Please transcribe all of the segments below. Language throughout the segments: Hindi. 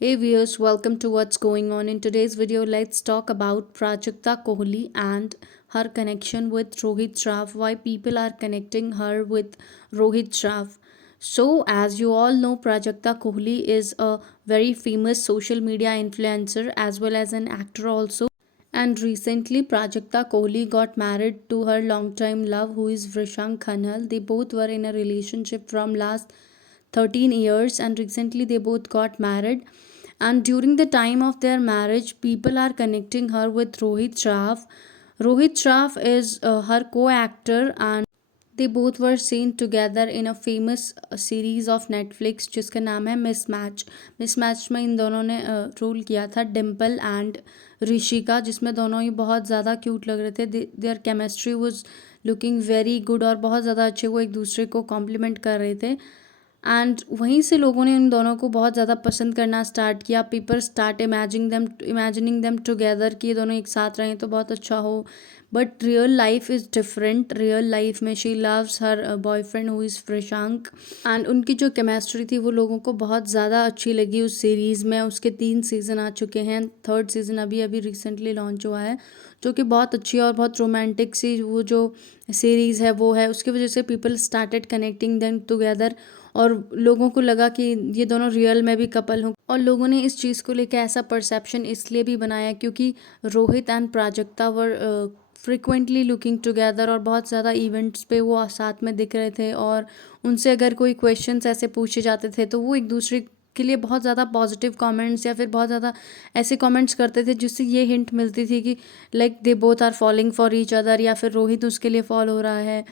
Hey viewers, welcome to What's Going On. In today's video, let's talk about Prajakta Kohli and her connection with Rohit Shroff, why people are connecting her with Rohit Shroff. So, as you all know, Prajakta Kohli is a very famous social media influencer as well as an actor also. And recently, Prajakta Kohli got married to her longtime love, who is Vrishang Khanal. They both were in a relationship from last 13 years, and recently they both got married. And during the time of their marriage, people are connecting her with Rohit Shroff. Rohit Shroff is her co-actor, and they both were seen together in a famous series of Netflix जिसका नाम है मिसमैच में इन दोनों ने रोल किया था, डिम्पल एंड ऋषि का, जिसमें दोनों ही बहुत ज़्यादा क्यूट लग रहे थे. Their chemistry was looking very good और बहुत ज़्यादा अच्छे वो एक दूसरे को कॉम्प्लीमेंट कर रहे थे. एंड वहीं से लोगों ने इन दोनों को बहुत ज़्यादा पसंद करना स्टार्ट किया. People start imagining them together कि ये दोनों एक साथ रहें तो बहुत अच्छा हो. But real life is different. Real life में she loves her boyfriend who is Prashank. And उनकी जो केमिस्ट्री थी वो लोगों को बहुत ज़्यादा अच्छी लगी उस सीरीज़ में. उसके 3 सीज़न आ चुके हैं. थर्ड सीज़न अभी अभी रिसेंटली लॉन्च हुआ है, जो कि बहुत अच्छी है और बहुत रोमांटिक सी वो जो सीरीज़ है वो है. उसकी वजह से people started connecting them together और लोगों को लगा कि ये दोनों रियल में भी कपल हों. और लोगों ने इस चीज़ को लेकर ऐसा परसेप्शन इसलिए भी बनाया क्योंकि Rohit and Prajakta were frequently looking together और बहुत ज़्यादा इवेंट्स पे वो साथ में दिख रहे थे. और उनसे अगर कोई क्वेश्चंस ऐसे पूछे जाते थे तो वो एक दूसरे के लिए बहुत ज़्यादा पॉजिटिव कमेंट्स या फिर बहुत ज़्यादा ऐसे कमेंट्स करते थे जिससे ये हिंट मिलती थी कि like they both are falling for each other, या फिर रोहित उसके लिए फॉल हो रहा है.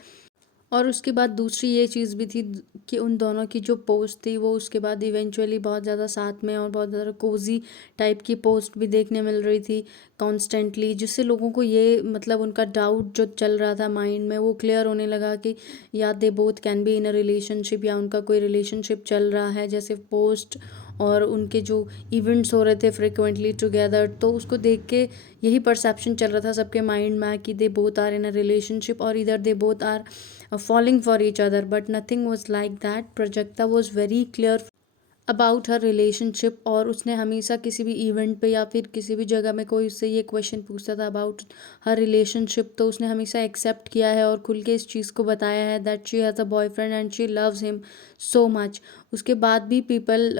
और उसके बाद दूसरी ये चीज़ भी थी कि उन दोनों की जो पोस्ट थी वो उसके बाद इवेंचुअली बहुत ज़्यादा साथ में और बहुत ज़्यादा कोजी टाइप की पोस्ट भी देखने मिल रही थी कॉन्स्टेंटली, जिससे लोगों को ये मतलब उनका डाउट जो चल रहा था माइंड में वो क्लियर होने लगा कि या they both can be in a relationship या उनका कोई रिलेशनशिप चल रहा है. जैसे पोस्ट और उनके जो इवेंट्स हो रहे थे फ्रिक्वेंटली टुगेदर, तो उसको देख के यही परसेप्शन चल रहा था सबके माइंड में कि they both are in a relationship और इधर they both are falling for each other. But nothing was like that. Prajakta was very clear about her relationship. और उसने हमेशा किसी भी इवेंट पे या फिर किसी भी जगह में कोई उससे ये क्वेश्चन पूछता था अबाउट हर रिलेशनशिप, तो उसने हमेशा एक्सेप्ट किया है और खुल के इस चीज़ को बताया है that she has a boyfriend and she loves him so much. उसके बाद भी people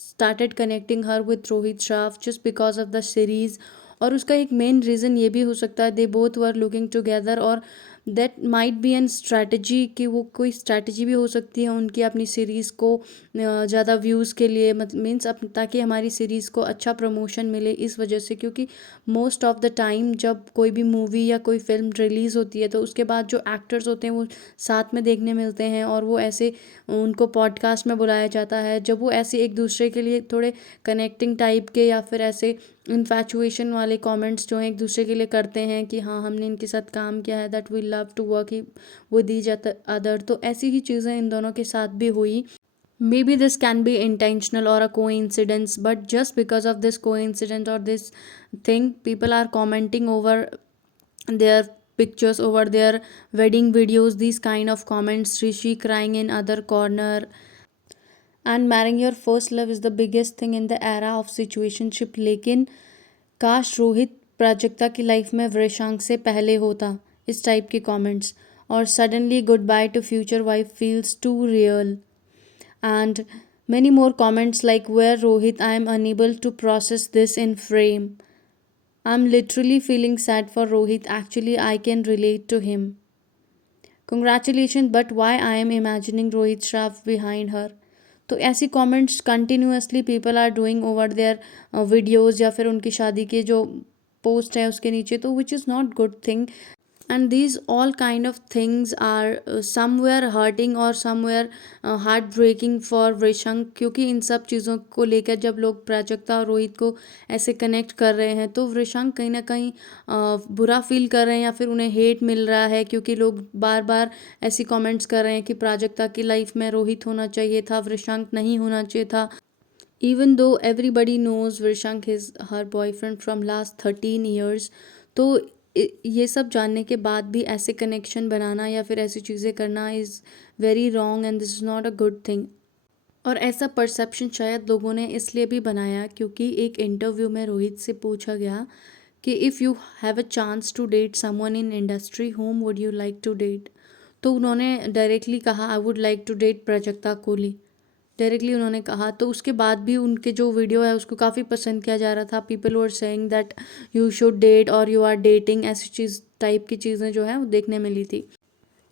started connecting her with Rohit Shroff just because of the series. और उसका एक मेन रीज़न ये भी हो सकता है they both were looking together, और that might be an strategy कि वो कोई स्ट्रैटेजी भी हो सकती है उनकी अपनी सीरीज़ को ज़्यादा व्यूज़ के लिए, मतलब मीन्स ताकि हमारी सीरीज़ को अच्छा प्रमोशन मिले इस वजह से. क्योंकि मोस्ट ऑफ द टाइम जब कोई भी मूवी या कोई फिल्म रिलीज़ होती है तो उसके बाद जो एक्टर्स होते हैं वो साथ में देखने मिलते हैं और वो ऐसे उनको पॉडकास्ट में बुलाया जाता है जब वो ऐसे एक दूसरे के लिए थोड़े कनेक्टिंग टाइप के या फिर ऐसे इन्फैचुएशन वाले कमेंट्स जो हैं एक दूसरे के लिए करते हैं कि हाँ हमने इनके साथ काम किया है, that we love to work with each other. तो ऐसी ही चीज़ें इन दोनों के साथ भी हुई. Maybe this can be intentional or a coincidence, but just because of this coincidence or this thing, people are commenting over their pictures, over their wedding videos, these kind of comments. Rishi crying in other corner, and marrying your first love is the biggest thing in the era of situationship. लेकिन काश रोहित प्राजक्ता की लाइफ में वृषांक से पहले होता. इस टाइप के कमेंट्स. और suddenly goodbye to future wife feels too real. And many more comments like, where Rohit, I am unable to process this in frame. I'm literally feeling sad for Rohit. Actually, I can relate to him. Congratulations, but why I am imagining Rohit Shroff behind her. तो ऐसी comments continuously people are doing over their videos या फिर उनकी शादी के जो पोस्ट है उसके नीचे, तो which is not good thing. And these all kind of things are somewhere hurting or somewhere heartbreaking for Vrishank, क्योंकि इन सब चीज़ों को लेकर जब लोग प्राजक्ता और रोहित को ऐसे कनेक्ट कर रहे हैं तो वृषांक कहीं ना कहीं बुरा फील कर रहे हैं या फिर उन्हें हेट मिल रहा है, क्योंकि लोग बार बार ऐसी कमेंट्स कर रहे हैं कि प्राजक्ता की लाइफ में रोहित होना चाहिए था, वृषांक नहीं होना चाहिए था. Even though everybody knows Vrishank is her boyfriend from last 13 years. तो ये सब जानने के बाद भी ऐसे कनेक्शन बनाना या फिर ऐसी चीज़ें करना is very wrong and this is not a good thing. और ऐसा परसेप्शन शायद लोगों ने इसलिए भी बनाया क्योंकि एक इंटरव्यू में रोहित से पूछा गया कि if you have a chance to date someone in industry whom would you like to date. तो उन्होंने डायरेक्टली कहा I would like to date Prajakta Koli. Directly उन्होंने कहा, तो उसके बाद भी उनके जो वीडियो है उसको काफ़ी पसंद किया जा रहा था। People were saying that you should date और यू आर डेटिंग, ऐसी चीज़ टाइप की चीज़ें जो है वो देखने मिली थी।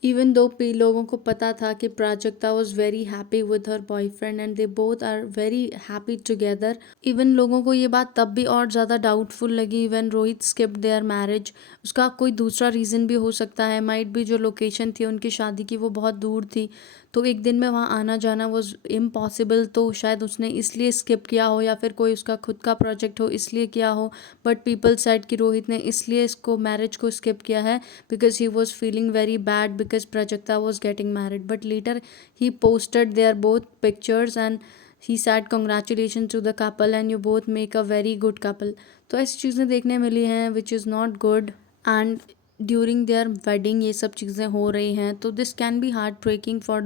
इवन दो पी लोगों को पता था कि Prajakta was very happy with her boyfriend and they both are very happy together. Even लोगों को ये बात तब भी और ज़्यादा डाउटफुल लगी when Rohit skipped there marriage. उसका कोई दूसरा रीज़न भी हो सकता है, माइट भी जो लोकेशन थी उनकी शादी की वो बहुत दूर थी, तो एक दिन में वहाँ आना जाना वॉज इम्पॉसिबल, तो शायद उसने इसलिए स्किप किया हो या फिर कोई उसका खुद का प्रोजेक्ट हो इसलिए किया हो। बट पीपल सेड कि रोहित ने इसलिए इसको मैरिज को स्किप किया है because he was feeling very bad because Prajakta was getting married. But later he posted their both pictures and he said congratulations to the couple and you both make a very good couple. तो ऐसी चीज़ें देखने मिली हैं which is not good, and during their wedding ये सब चीज़ें हो रही हैं, तो this can be heart breaking for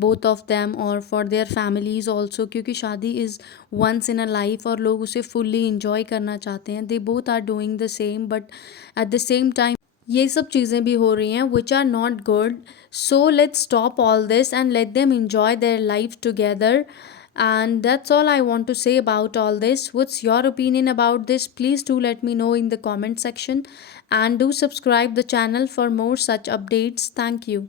both of them और फॉर देयर फैमिलीज़ ऑल्सो, क्योंकि शादी is once in a life और लोग उसे फुल्ली इंजॉय करना चाहते हैं। They both are doing the same, but at the same time ये सब चीज़ें भी हो रही हैं which are not good. So let's stop all this and let them enjoy their life together. And that's all I want to say about all this. What's your opinion about this? Please do let me know in the comment section and do subscribe the channel for more such updates. Thank you.